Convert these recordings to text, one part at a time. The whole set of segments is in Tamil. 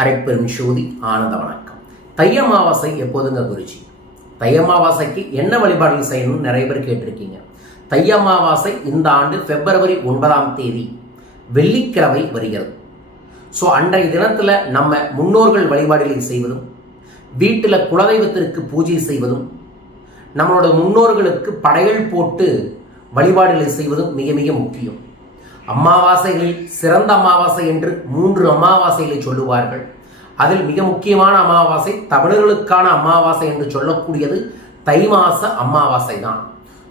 அரைப்பெரும் சோதி ஆனந்த வணக்கம். தை அமாவாசை எப்போதுங்க குருஜி தை அமாவாசைக்கு என்ன வழிபாடுகள் செய்யணும்னு நிறைய பேர் கேட்டிருக்கீங்க. தை அமாவாசை இந்த ஆண்டு பிப்ரவரி ஒன்பதாம் தேதி வெள்ளிக்கிழமை வருகிறது. ஸோ அன்றைய தினத்தில் நம்ம முன்னோர்கள் வழிபாடுகளை செய்வதும் வீட்டில் குலதெய்வத்திற்கு பூஜை செய்வதும் நம்மளோட முன்னோர்களுக்கு படைகள் போட்டு வழிபாடுகளை செய்வதும் மிக மிக முக்கியம். அமாவாசைகளில் சிறந்த அமாவாசை என்று மூன்று அமாவாசைகளை சொல்லுவார்கள். அதில் மிக முக்கியமான அமாவாசை தமிழர்களுக்கான அமாவாசை என்று சொல்லக்கூடியது தை மாச அமாவாசை தான்.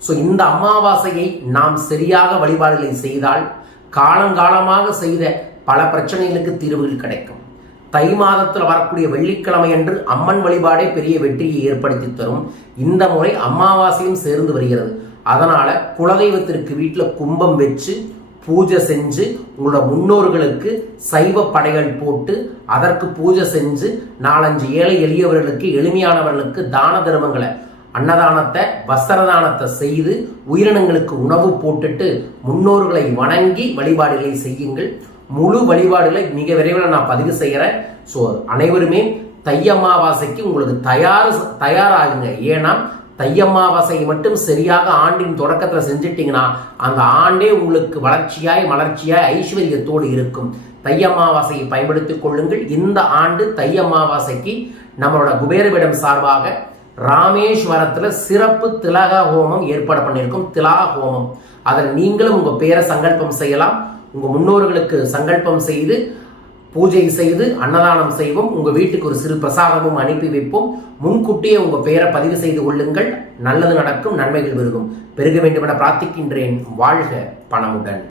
ஸோ இந்த அமாவாசையை நாம் சரியாக வழிபாடுகளை செய்தால் காலங்காலமாக செய்த பல பிரச்சனைகளுக்கு தீர்வுகள் கிடைக்கும். தை மாதத்தில் வரக்கூடிய வெள்ளிக்கிழமை அன்று அம்மன் வழிபாடே பெரிய வெற்றியை ஏற்படுத்தி தரும். இந்த முறை அமாவாசையும் சேர்ந்து வருகிறது. அதனால குலதெய்வத்திற்கு வீட்டில் கும்பம் வச்சு பூஜை செஞ்சு உங்களோட முன்னோர்களுக்கு சைவ படைகள் போட்டு அதற்கு பூஜை செஞ்சு நாலஞ்சு ஏழை எளியவர்களுக்கு எளிமையானவர்களுக்கு தான தர்மங்களை அன்னதானத்தை வஸ்திரதானத்தை செய்து உயிரினங்களுக்கு உணவு போட்டுட்டு முன்னோர்களை வணங்கி வழிபாடுகளை செய்யுங்கள். முழு வழிபாடுகளை மிக விரைவில் நான் பதிவு செய்கிறேன் ஸோ அனைவருமே தை அமாவாசைக்கு உங்களுக்கு தயார் தயாராகுங்க. ஏன்னா தையம்மாவாசையை மட்டும் சரியாக ஆண்டின் தொடக்கத்தில் செஞ்சிட்டிங்கன்னா அந்த ஆண்டே உங்களுக்கு வளர்ச்சியாய் மலர்ச்சியாய் ஐஸ்வர்யத்தோடு இருக்கும். தையம்மாவாசையை பயன்படுத்திக் கொள்ளுங்கள். இந்த ஆண்டு தையம்மாவாசைக்கு நம்மளோட குபேரவிடம் சார்பாக ராமேஸ்வரத்தில் சிறப்பு திலக ஹோமம் ஏற்பாடு பண்ணியிருக்கும். திலா ஹோமம். அதில் நீங்களும் உங்கள் பேரை சங்கல்பம் செய்யலாம். உங்கள் முன்னோர்களுக்கு சங்கல்பம் செய்து பூஜை செய்து அன்னதானம் செய்வோம். உங்கள் வீட்டுக்கு ஒரு சிறு பிரசாதமும் அனுப்பி வைப்போம். முன்கூட்டியே உங்கள் பெயரை பதிவு செய்து கொள்ளுங்கள். நல்லது நடக்கும் நன்மைகள் பெருகும் பெருக வேண்டுமென பிரார்த்திக்கின்றேன். வாழ்க பணமுடன்.